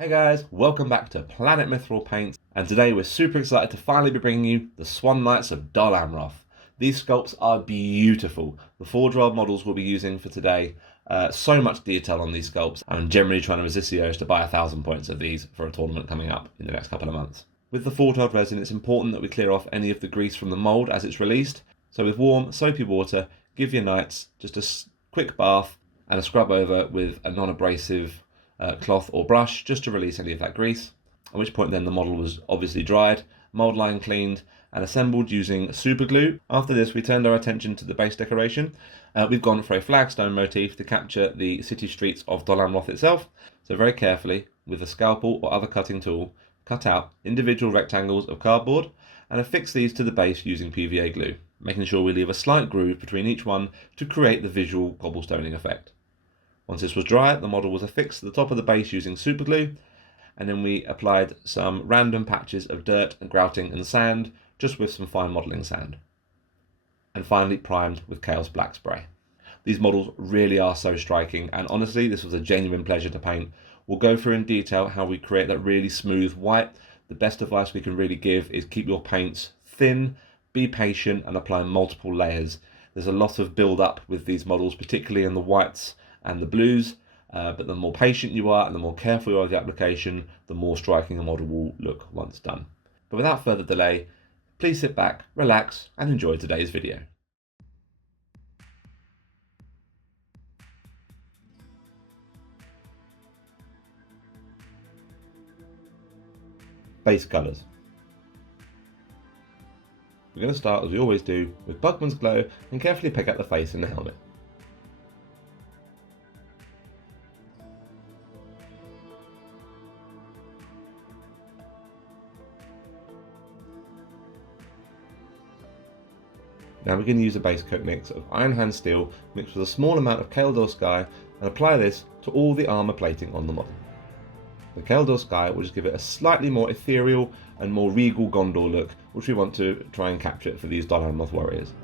Hey guys, welcome back to Planet Mithril Paints, and today we're super excited to finally be bringing you the Swan Knights of Dol Amroth. These sculpts are beautiful. The forge world models we'll be using for today, so much detail on these sculpts. I'm generally trying to resist the urge to buy 1,000 points of these for a tournament coming up in the next couple of months. With the forge world resin, it's important that we clear off any of the grease from the mould as it's released. So with warm, soapy water, give your knights just a quick bath and a scrub over with a non-abrasive cloth or brush just to release any of that grease, at which point then the model was obviously dried, mould line cleaned and assembled using super glue. After this we turned our attention to the base decoration. We've gone for a flagstone motif to capture the city streets of Dol Amroth itself, so very carefully with a scalpel or other cutting tool cut out individual rectangles of cardboard and affix these to the base using PVA glue, making sure we leave a slight groove between each one to create the visual cobblestoning effect. Once this was dry, the model was affixed to the top of the base using super glue, and then we applied some random patches of dirt and grouting and sand, just with some fine modelling sand. And finally primed with Chaos Black spray. These models really are so striking, and honestly this was a genuine pleasure to paint. We'll go through in detail how we create that really smooth white. The best advice we can really give is keep your paints thin, be patient and apply multiple layers. There's a lot of build up with these models, particularly in the whites and the blues, but the more patient you are and the more careful you are with the application, the more striking a model will look once done. But without further delay, please sit back, relax and enjoy today's video. Base colours. We're going to start, as we always do, with Bugman's Glow and carefully pick out the face and the helmet. Now we're going to use a base coat mix of Iron Hand Steel mixed with a small amount of Kaeldor Sky and apply this to all the armour plating on the model. The Kaeldor Sky will just give it a slightly more ethereal and more regal Gondor look, which we want to try and capture for these Dol Amroth warriors.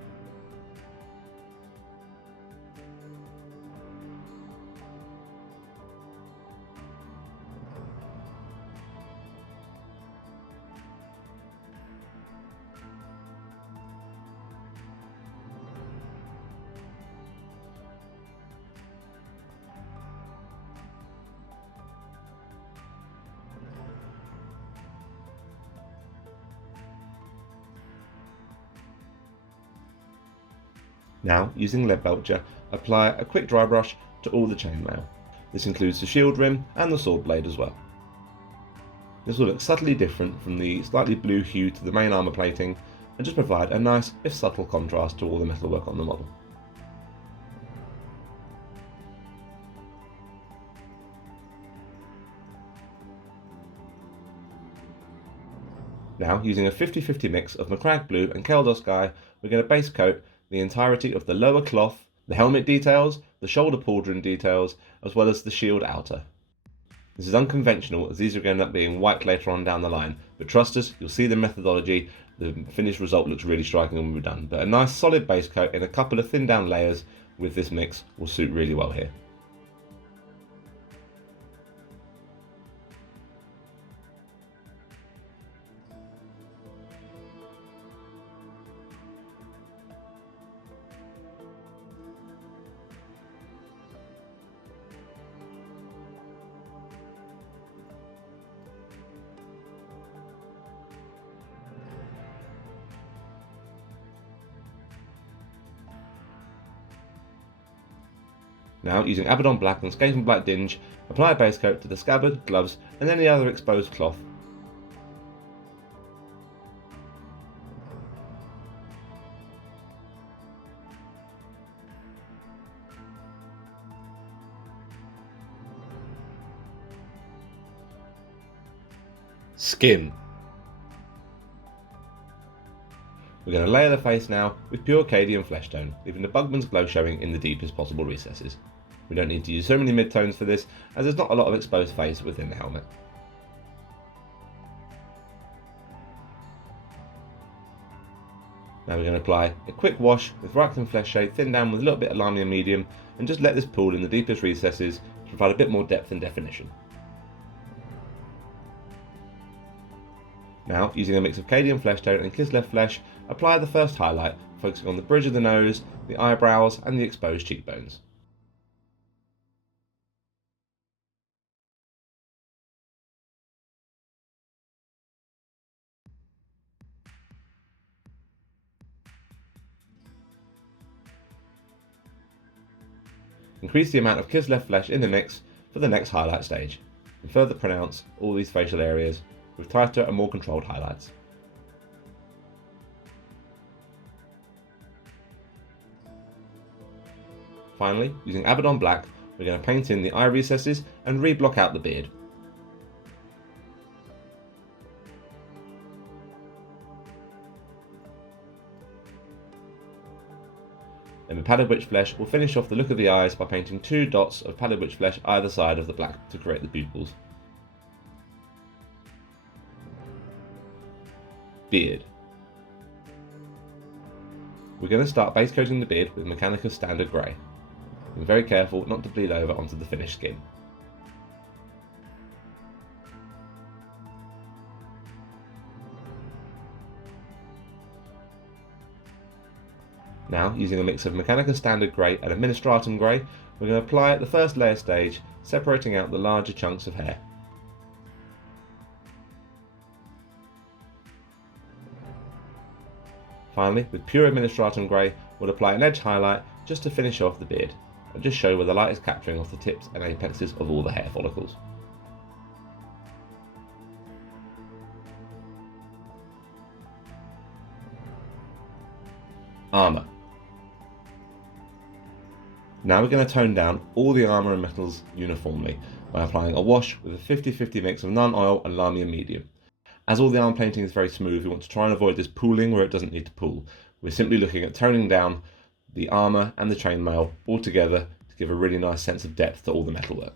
Now, using lead belcher, apply a quick dry brush to all the chainmail. This includes the shield rim and the sword blade as well. This will look subtly different from the slightly blue hue to the main armour plating and just provide a nice, if subtle, contrast to all the metalwork on the model. Now, using a 50-50 mix of Macragge Blue and Kaeldor Sky, we're going to base coat the entirety of the lower cloth, the helmet details, the shoulder pauldron details, as well as the shield outer. This is unconventional as these are going to end up being white later on down the line, but trust us, you'll see the methodology, the finished result looks really striking when we're done. But a nice solid base coat in a couple of thin down layers with this mix will suit really well here. Now, using Abaddon Black and Skaven Black Dinge, apply a base coat to the scabbard, gloves and any other exposed cloth. Skin. We're going to layer the face now with pure Cadian flesh tone, leaving the Bugman's Glow showing in the deepest possible recesses. We don't need to use so many mid-tones for this, as there's not a lot of exposed face within the helmet. Now we're going to apply a quick wash with Reichton Flesh Shade, thin down with a little bit of Lamia Medium, and just let this pool in the deepest recesses to provide a bit more depth and definition. Now, using a mix of Cadian flesh tone and Kislev flesh, apply the first highlight, focusing on the bridge of the nose, the eyebrows and the exposed cheekbones. Increase the amount of Kislev flesh in the mix for the next highlight stage, and further pronounce all these facial areas with tighter and more controlled highlights. Finally, using Abaddon Black, we're going to paint in the eye recesses and re-block out the beard. Then with Padded Witch Flesh, we'll finish off the look of the eyes by painting 2 dots of Padded Witch Flesh either side of the black to create the pupils. Beard. We're going to start base coating the beard with Mechanicus Standard Grey. Be very careful not to bleed over onto the finished skin. Now, using a mix of Mechanicus Standard Grey and Administratum Grey, we're going to apply at the first layer stage, separating out the larger chunks of hair. Finally, with pure Administratum Grey, we'll apply an edge highlight just to finish off the beard, and just show where the light is capturing off the tips and apexes of all the hair follicles. Armour. Now we're going to tone down all the armour and metals uniformly by applying a wash with a 50-50 mix of non-oil and Lamia medium. As all the arm painting is very smooth, we want to try and avoid this pooling where it doesn't need to pool. We're simply looking at toning down the armour and the chainmail all together to give a really nice sense of depth to all the metalwork.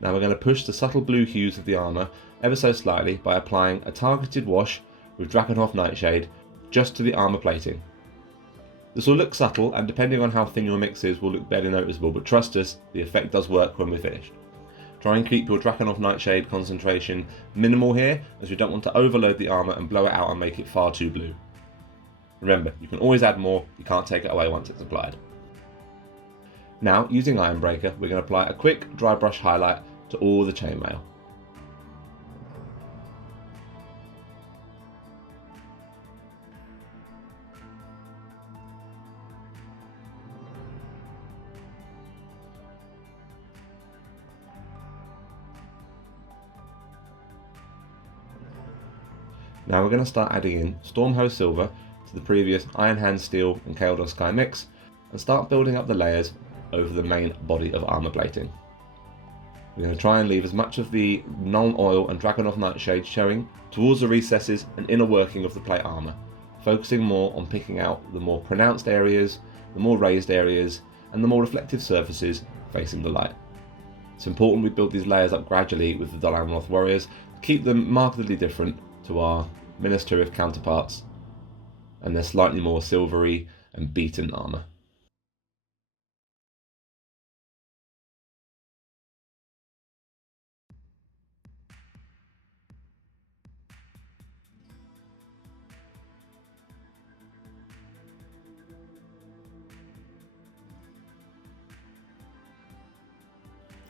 Now we're going to push the subtle blue hues of the armour ever so slightly by applying a targeted wash with Drakenhof Nightshade just to the armour plating. This will look subtle, and depending on how thin your mix is will look barely noticeable, but trust us, the effect does work when we're finished. Try and keep your Drakenhof Nightshade concentration minimal here, as we don't want to overload the armour and blow it out and make it far too blue. Remember, you can always add more, you can't take it away once it's applied. Now, using Ironbreaker, we're going to apply a quick dry brush highlight to all the chainmail. Now we're going to start adding in Stormhost Silver to the previous Iron Hand Steel and Kael'dor Sky mix, and start building up the layers over the main body of armour plating. We're going to try and leave as much of the non-oil and Drakenhof Nightshade showing towards the recesses and inner working of the plate armour, focusing more on picking out the more pronounced areas, the more raised areas, and the more reflective surfaces facing the light. It's important we build these layers up gradually with the Dol Amroth warriors to keep them markedly different to our Minas Tirith counterparts and their slightly more silvery and beaten armour.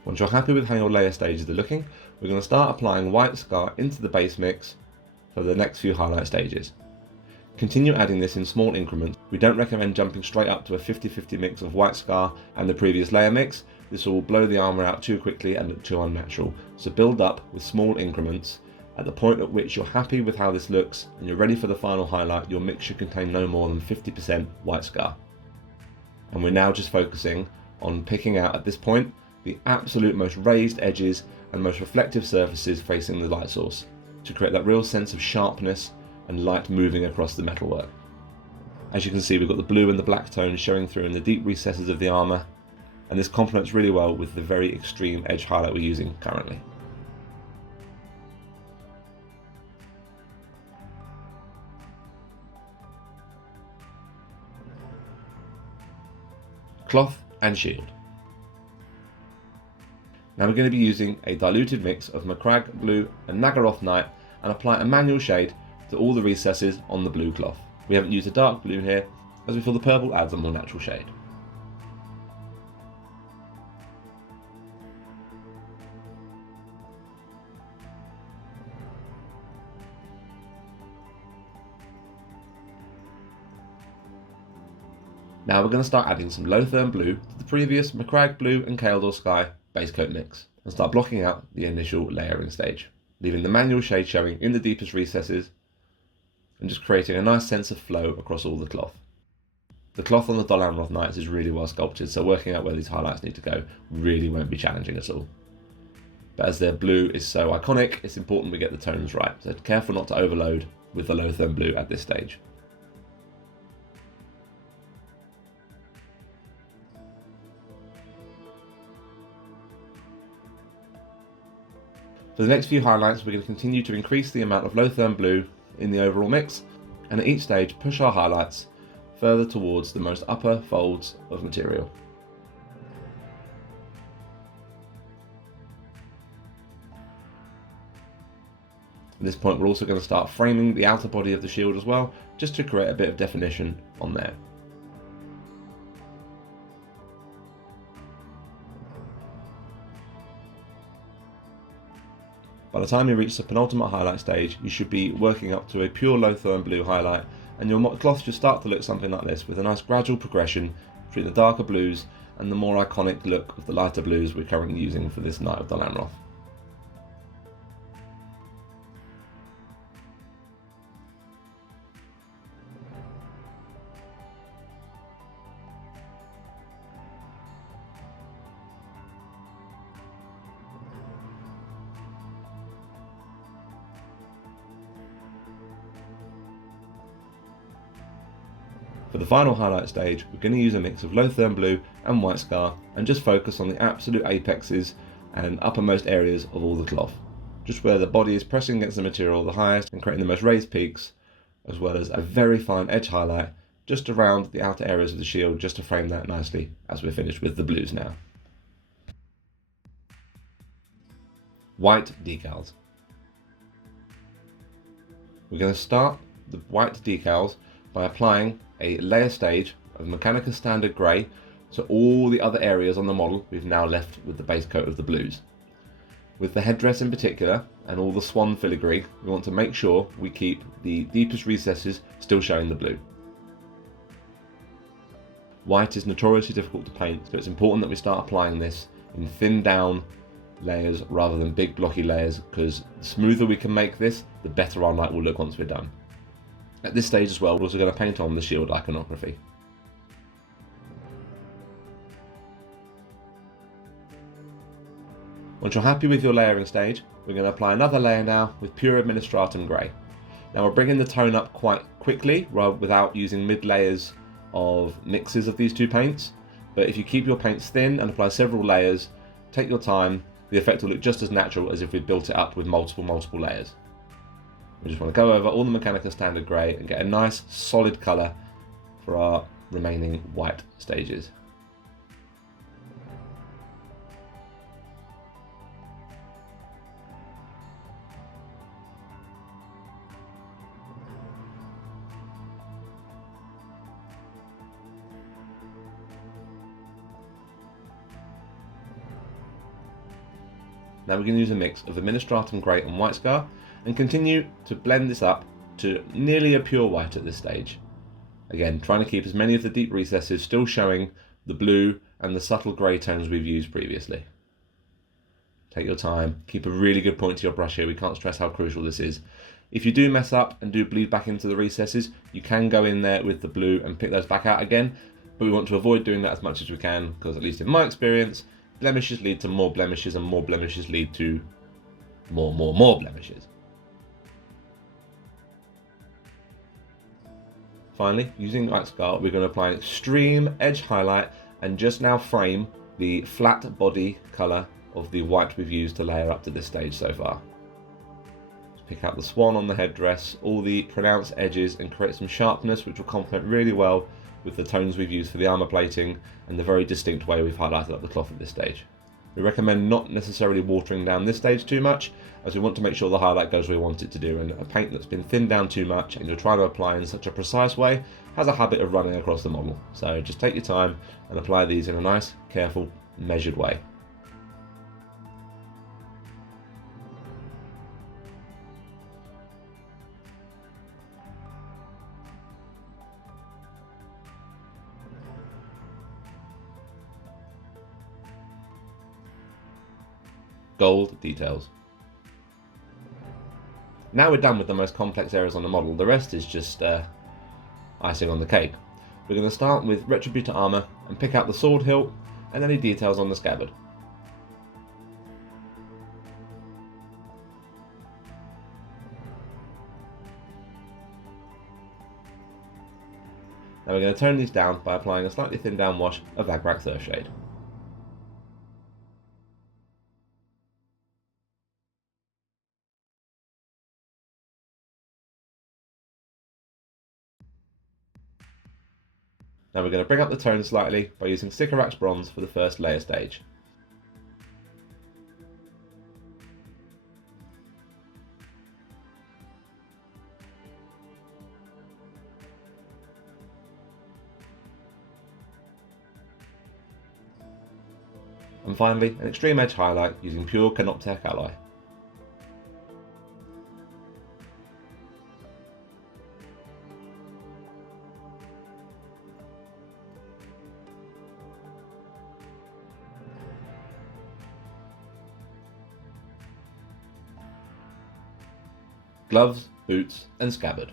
Once you're happy with how your layer stages are looking, we're going to start applying white scar into the base mix for the next few highlight stages. Continue adding this in small increments. We don't recommend jumping straight up to a 50-50 mix of white scar and the previous layer mix. This will blow the armour out too quickly and look too unnatural. So build up with small increments. At the point at which you're happy with how this looks and you're ready for the final highlight, your mix should contain no more than 50% white scar. And we're now just focusing on picking out at this point the absolute most raised edges and most reflective surfaces facing the light source to create that real sense of sharpness and light moving across the metalwork. As you can see, we've got the blue and the black tones showing through in the deep recesses of the armour, and this complements really well with the very extreme edge highlight we're using currently. cloth and shield. Now we're going to be using a diluted mix of Macragge Blue and Naggaroth Night and apply a manual shade to all the recesses on the blue cloth. We haven't used a dark blue here as we feel the purple adds a more natural shade. Now we're going to start adding some Lothern Blue to the previous Macragge Blue and Kaeldor Sky base coat mix and start blocking out the initial layering stage, leaving the manual shade showing in the deepest recesses and just creating a nice sense of flow across all the cloth. The cloth on the Dol Amroth Knights is really well sculpted, so working out where these highlights need to go really won't be challenging at all. But as their blue is so iconic, it's important we get the tones right, so careful not to overload with the Lothern Blue at this stage. For the next few highlights, we're going to continue to increase the amount of Lothern Blue in the overall mix, and at each stage push our highlights further towards the most upper folds of material. At this point, we're also going to start framing the outer body of the shield as well, just to create a bit of definition on there. By the time you reach the penultimate highlight stage, you should be working up to a pure Lothern Blue highlight, and your cloth should start to look something like this, with a nice gradual progression between the darker blues and the more iconic look of the lighter blues we're currently using for this Knight of Dol Amroth. For the final highlight stage, we're going to use a mix of Lothern Blue and White Scar and just focus on the absolute apexes and uppermost areas of all the cloth. Just where the body is pressing against the material the highest and creating the most raised peaks, as well as a very fine edge highlight just around the outer areas of the shield, just to frame that nicely as we're finished with the blues now. White decals. We're going to start the white decals by applying a layer stage of Mechanica Standard Grey to all the other areas on the model we've now left with the base coat of the blues. With the headdress in particular and all the swan filigree, we want to make sure we keep the deepest recesses still showing the blue. White is notoriously difficult to paint, so it's important that we start applying this in thin down layers rather than big blocky layers, because the smoother we can make this, the better our knight will look once we're done. At this stage as well, we're also going to paint on the shield iconography. Once you're happy with your layering stage, we're going to apply another layer now with pure Administratum Grey. Now we're bringing the tone up quite quickly without using mid layers of mixes of these two paints, but if you keep your paints thin and apply several layers, take your time, the effect will look just as natural as if we built it up with multiple layers. We just want to go over all the Mechanica Standard Grey and get a nice solid colour for our remaining white stages. Now we're going to use a mix of Administratum Grey and White Scar and continue to blend this up to nearly a pure white at this stage. Again, trying to keep as many of the deep recesses still showing the blue and the subtle grey tones we've used previously. Take your time, keep a really good point to your brush here, we can't stress how crucial this is. If you do mess up and do bleed back into the recesses, you can go in there with the blue and pick those back out again, but we want to avoid doing that as much as we can, because at least in my experience, blemishes lead to more blemishes and more blemishes lead to more blemishes. Finally, using White Scar, we're going to apply an extreme edge highlight and just now frame the flat body colour of the white we've used to layer up to this stage so far. Just pick out the swan on the headdress, all the pronounced edges, and create some sharpness which will complement really well with the tones we've used for the armour plating and the very distinct way we've highlighted up the cloth at this stage. We recommend not necessarily watering down this stage too much, as we want to make sure the highlight goes where we want it to do, and a paint that's been thinned down too much and you're trying to apply in such a precise way has a habit of running across the model. So just take your time and apply these in a nice, careful, measured way. Gold details. Now we're done with the most complex areas on the model. The rest is just icing on the cake. We're going to start with Retributor armour and pick out the sword hilt and any details on the scabbard. Now we're going to tone these down by applying a slightly thinned down wash of Agrak Thurshade. Now we're going to bring up the tone slightly by using Sycorax Bronze for the first layer stage. And finally, an extreme edge highlight using pure Canoptech Alloy. Gloves, boots and scabbard.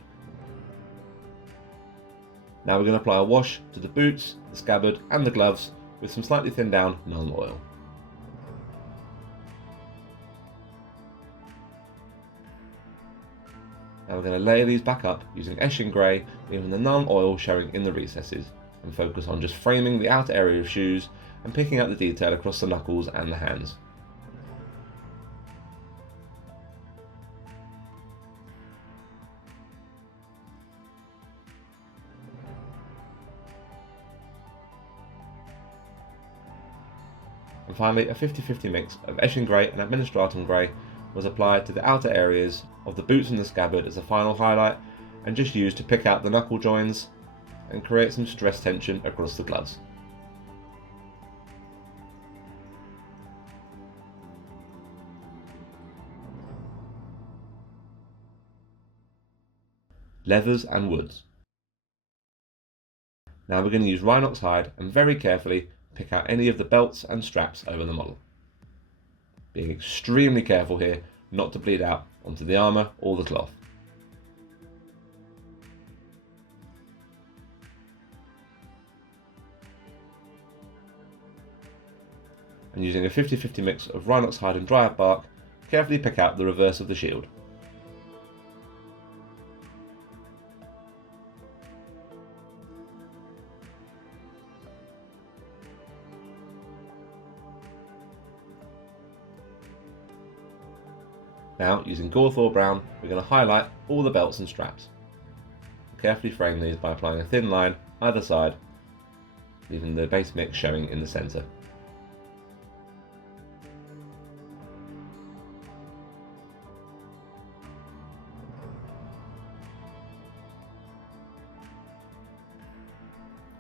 Now we're going to apply a wash to the boots, the scabbard and the gloves with some slightly thinned down Nuln Oil. Now we're going to layer these back up using Eshin Grey, leaving the Nuln Oil showing in the recesses, and focus on just framing the outer area of shoes and picking out the detail across the knuckles and the hands. And finally, a 50-50 mix of Eshin Grey and Administratum Grey was applied to the outer areas of the boots and the scabbard as a final highlight, and just used to pick out the knuckle joins and create some stress tension across the gloves. Leathers and woods. Now we're going to use Rhinox hide and very carefully pick out any of the belts and straps over the model. Being extremely careful here not to bleed out onto the armour or the cloth. And using a 50-50 mix of Rhinox hide and Dryad bark, carefully pick out the reverse of the shield. Now, using Gorthor Brown, we're going to highlight all the belts and straps. Carefully frame these by applying a thin line either side, leaving the base mix showing in the centre.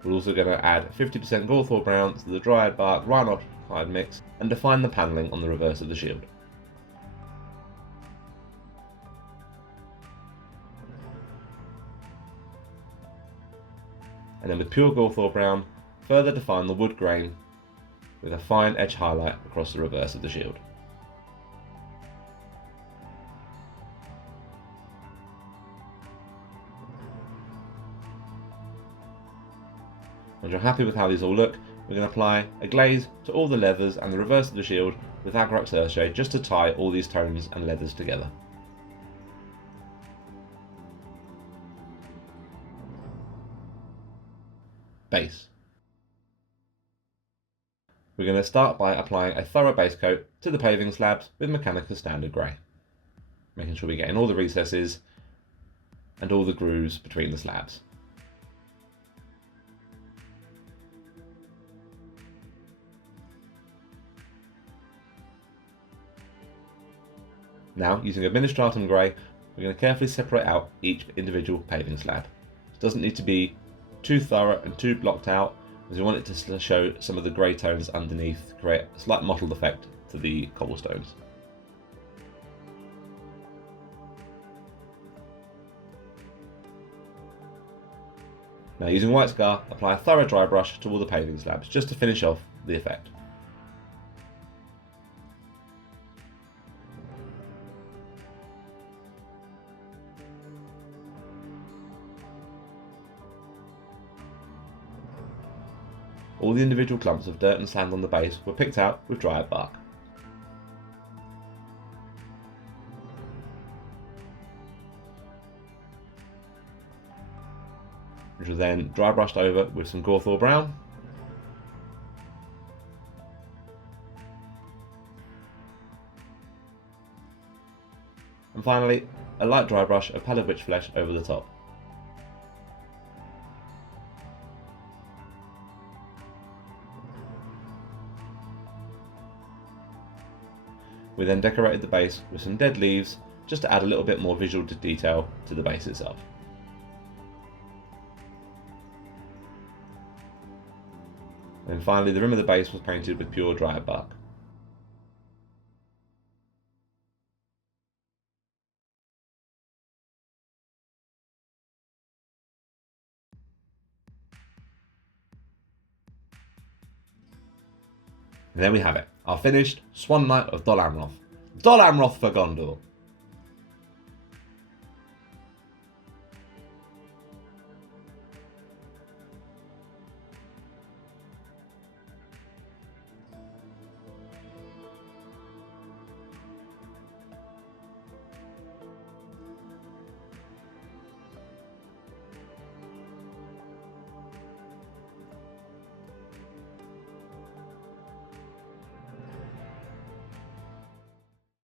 We're also going to add 50% Gorthor Brown to the Dryad Bark Rhinox hide mix and define the panelling on the reverse of the shield. And then with pure Gorthor Brown, further define the wood grain with a fine edge highlight across the reverse of the shield. Once you're happy with how these all look, we're going to apply a glaze to all the leathers and the reverse of the shield with Agrak Thurshade just to tie all these tones and leathers together. Base. We're going to start by applying a thorough base coat to the paving slabs with Mechanica Standard Grey, making sure we get in all the recesses and all the grooves between the slabs. Now, using Administratum Grey, we're going to carefully separate out each individual paving slab. It doesn't need to be too thorough and too blocked out, as we want it to show some of the grey tones underneath to create a slight mottled effect to the cobblestones. Now, using White Scar, apply a thorough dry brush to all the paving slabs, just to finish off the effect. All the individual clumps of dirt and sand on the base were picked out with dried bark. Which was then dry brushed over with some Gorthor brown. And finally, a light dry brush of Pallid Witch Flesh over the top. We then decorated the base with some dead leaves, just to add a little bit more visual detail to the base itself. And finally, the rim of the base was painted with pure dried bark. And there we have it, our finished Swan Knight of Dol Amroth. Dol Amroth for Gondor!